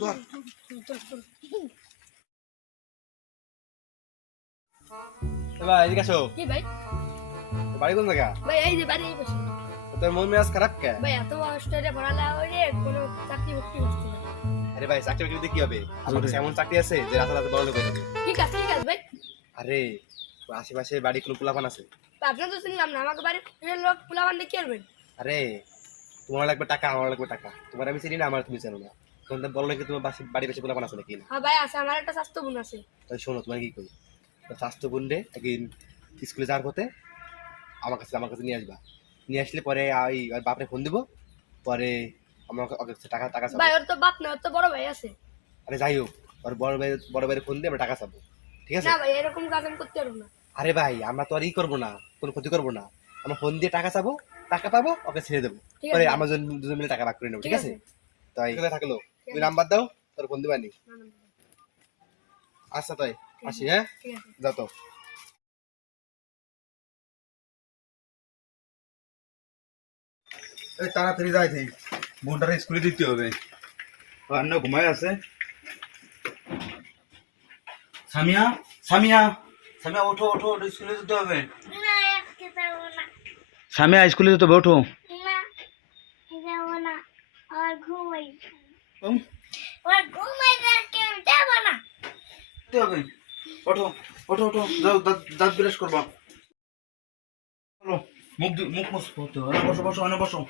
ধর। ভাই এদিকে আসো। কি ভাই? বাড়ি কোন জায়গা? ভাই এই যে বাড়ি এই বসে তোর মন মেজাজ খারাপ কে? ভাই এত অস্ট্রেলিয়া পড়ালা কোনো চাকরি বাকরি হচ্ছে না। আরে ভাই চাকরি বাকরি কি হবে? আমার এমন চাকরি আছে যে রাতে রাতে বড় লোক হয়ে যাবে ঠিক আছে ঠিক আছে ভাই। আরে তোর আশেপাশে বাড়ি কোনো পোলাপান আছে? আপনার তো শুনলাম না আমাকে বাড়ির লোক পোলাবান দিয়ে কি করবেন? আরে তোমার লাগবে টাকা আমার লাগবে টাকা। তোমার আমি চিনি না আমার তুমি জানো না। তখন তো বলো নাকি তোমার বাসি বাড়ি পাশে পোলাপান আছে নাকি? না হ্যাঁ ভাই আছে আমার একটা স্বাস্থ্য বোন আছে। তাই শোনো তোমার কি তো স্বাস্থ্য বন্ডে একদিন স্কুলে যাওয়ার পথে আমার কাছে আমার কাছে নিয়ে আসবা। নিয়ে আসলে পরে ওই বাপরে ফোন দিব। পরে আমার ওকে- কাছে টাকা টাকা ভাই ওর তো বাপ না ওর তো বড় ভাই আছে। আরে যাই হোক ওর বড় ভাই বড় ভাইয়ের ফোন দিয়ে আমরা টাকা চাবো। ঠিক আছে? না ভাই এরকম কাজ আমি করতে পারব না। আরে ভাই আমরা তো আর ই করব না কোনো ক্ষতি করব না। আমরা ফোন দিয়ে টাকা চাবো টাকা পাবো ওকে ছেড়ে দেবো। পরে আমরা দুজন মিলে টাকা ভাগ করে নেব ঠিক আছে। তাই এখানে থাকল। তুমি নাম্বার দাও তোর ফোন দিবানি না, না, না, আচ্ছা তাই। আসি হ্যাঁ? যা তো। এই তাড়াতাড়ি যাই তুই বোনটারে স্কুলে দিতে হবে। রান্না ঘুমায় আছে। সামিয়া সামিয়া সামিয়া ওঠো ওঠো স্কুলে যেতে হবে। না আজকে যাব না। সামিয়া স্কুলে যেতে হবে ওঠো। না যাব না আমার ঘুমাই। উম, আমার ঘুমাই আজকে আমি যাব না? যেতে হবে। ওঠো ওঠো ওঠো। যাও দাঁত দাঁত করবা। চলো মুখ মুখ মুখ করতে হবে। বসো বসো অনেক বসো।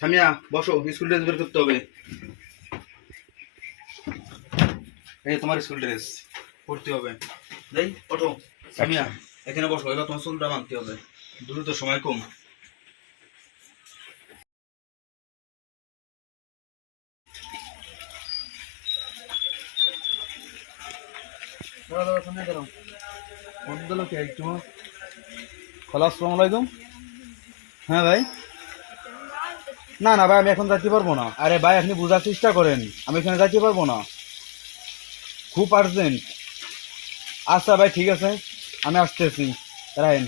সামিয়া বসো। স্কুল ড্রেস বের করতে হবে। এই তোমার স্কুল ড্রেস পড়তে হবে। যাই ওঠো। সামিয়া এখানে বসো। এবার তোমার চুলটা মানতে হবে। দ্রুত সময় কম। আসসালামু আলাইকুম হ্যাঁ ভাই না না ভাই আমি এখন যাইতে পারব না আরে ভাই আপনি বোঝার চেষ্টা করেন আমি এখানে যাইতে পারব না খুব আর্জেন্ট আচ্ছা ভাই ঠিক আছে আমি আসতেছি রাহেন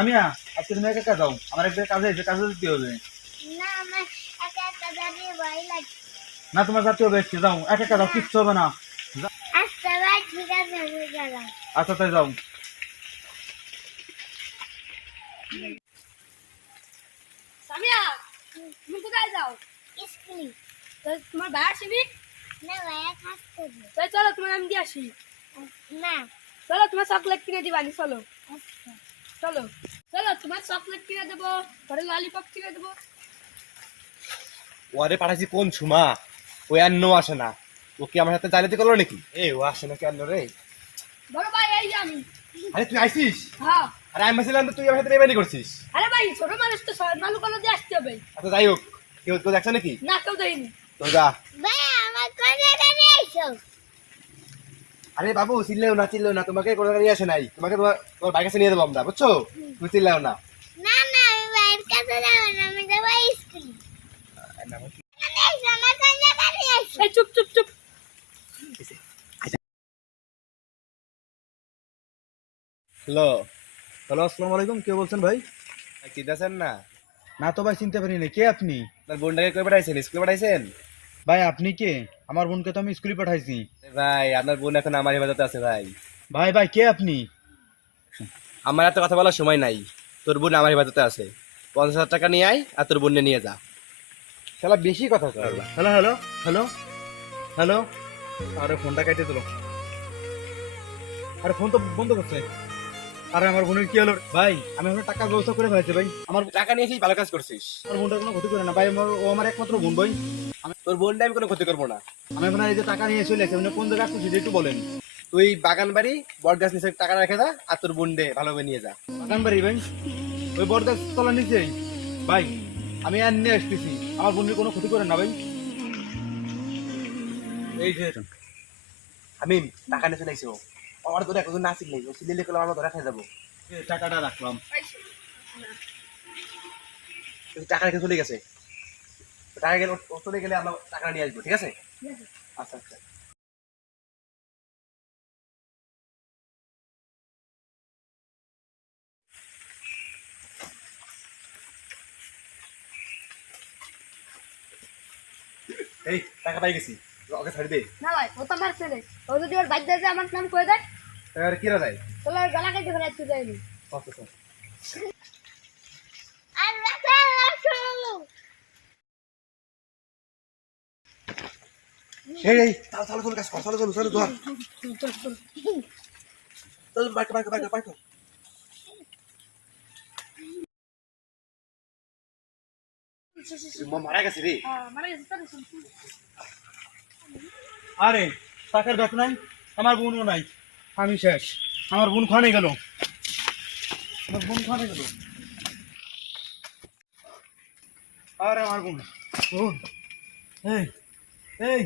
আমিয়া আজকে তুমি একা যাও আমার একটা কাজে কাজে যেতে হবে না আমার একা একা দাঁড়িয়ে ভয় লাগছে না তোমার যাতে হবে যাও একা একা যাও কিচ্ছু হবে না। আচ্ছা ভাই ঠিক আছে আমি গেলাম। আচ্ছা তাই যাও। সামিয়া তুমি কোথায় যাও? স্কুলে। তো তোমার ভাই আসেনি? না ভাইয়া কাজ করবে। তাই চলো তোমার আমি দিয়ে আসি। না। চলো তোমার চকলেট কিনে দিবানি চলো। আচ্ছা। চলো চলো তোমার চকলেট কিনে দেবো পরে ললিপপ কিনে দেবো। ওরে পাঠাইছি কোন ছুমা ওই আর নো আসে না। ও কি আমার সাথে জানিতে করল নাকি? এ ও আসে না কেন রে? বড় ভাই এই যে আমি। আরে তুই আইসিস? হ্যাঁ। আরে আমি ভাবছিলাম তো তুই আমার সাথে রেবেনি করছিস। আরে ভাই ছোট মানুষ তো সরমালু কলো দিয়ে আসতে হবে। আচ্ছা যাই হোক। কেউ তো দেখছে নাকি? না কেউ দেয়নি তো যা। ভাই আমার কোনে কোনে এসো। আরে বাবু চিল্লেও না চিল্লেও না। তোমাকে কোনো নিয়ে আসে নাই। তোমাকে তোমার তোমার বাইক কাছে নিয়ে দেবো আমরা বুঝছ? তুমি চিল্লেও না আমি ভাইয়ের কাছে যাব না আমি যাব স্কুলে কোনে এসো আমার কোনে কোনে এসো এই চুপ চুপ চুপ। হ্যালো। হ্যালো আসসালামু আলাইকুম। কে বলছেন ভাই? না? না তো ভাই চিনতে পারিনি। কে আপনি? তার বোনটাকে কই পাঠাইছেন? স্কুলে পাঠাইছেন? ভাই আপনি কে? আমার বোনকে তো আমি স্কুলে পাঠাইছি। ভাই আপনার বোন এখন আমার হেফাজতে আছে ভাই। ভাই ভাই কে আপনি? আমার এত কথা বলার সময় নাই। তোর বোন আমার হেফাজতে আছে। পঞ্চাশ হাজার টাকা নিয়ে আয় আর তোর বোন নিয়ে যা। শালা বেশি কথা কয়। হ্যালো হ্যালো হ্যালো হ্যালো আরে ফোনটা কেটে দিল। আরে ফোন তো বন্ধ করছে। আরে আমার বোনের কি হলো? ভাই আমি এখন টাকার ব্যবস্থা করে ফেলেছি ভাই। আমার টাকা নিয়ে এসেই ভালো কাজ করছিস। আমার বোনটা কোনো ক্ষতি করে না। ভাই আমার ও আমার একমাত্র বোন ভাই। আমি তোর বোনটা আমি কোনো ক্ষতি করব না। আমি এখন এই যে টাকা নিয়ে চলে আসি আপনি কোন জায়গায় সেটা একটু বলেন। তুই বাগান বাড়ি বট গাছ নিচে টাকা রেখে যা আর তোর বোন দে ভালোভাবে নিয়ে যা। বাগান বাড়ি ভাই? ওই বরগাছ তলা নিচেই ভাই আমি আর নিয়ে আসতেছি। আমার বোনের কোনো ক্ষতি করে না ভাই। এই যে আমি টাকা নিয়ে চলে আইসো। আমার তোর এখন না শিখলে ও সিলিলে করলে আমরা ধরা খেয়ে যাব। টাকাটা রাখলাম। টাকা রেখে চলে গেছে। টাকা গেলে ও চলে গেলে আমরা টাকা নিয়ে আসব ঠিক আছে। আচ্ছা আচ্ছা। এই টাকা পাই গেছি। ওকে ছাড়ি দে। না ভাই ও তো আমার ছেলে। ও যদি ওর বাইক দিয়ে আমার নাম করে দেয় এবার কিরা যায় তাহলে ওর গলা কেটে ফেলে তুই যাইনি এই এই চাল চালু চল কাজ কর চালু চালু চালু ধর বাইক বাইক বাইক বাইক মারা গেছে রে। মানে আরে টাকার নাই আমার বোনও নাই আমি শেষ। আমার বোন খানে গেল। আমার বোন খানে গেল। আরে আমার বোন। বোন। এই এই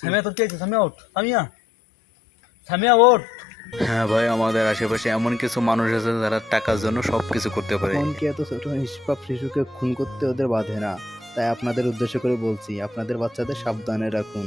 সামিয়া তোর কে আছে সামিয়া ওঠ। সামিয়া। সামিয়া ওঠ। হ্যাঁ ভাই, আমাদের আশেপাশে এমন কিছু মানুষ আছে যারা টাকার জন্য সব কিছু করতে পারে। এমনকি এত ছোট নিষ্পাপ শিশুকে খুন করতে ওদের বাধে না। তাই আপনাদের উদ্দেশ্য করে বলছি, আপনাদের বাচ্চাদের সাবধানে রাখুন।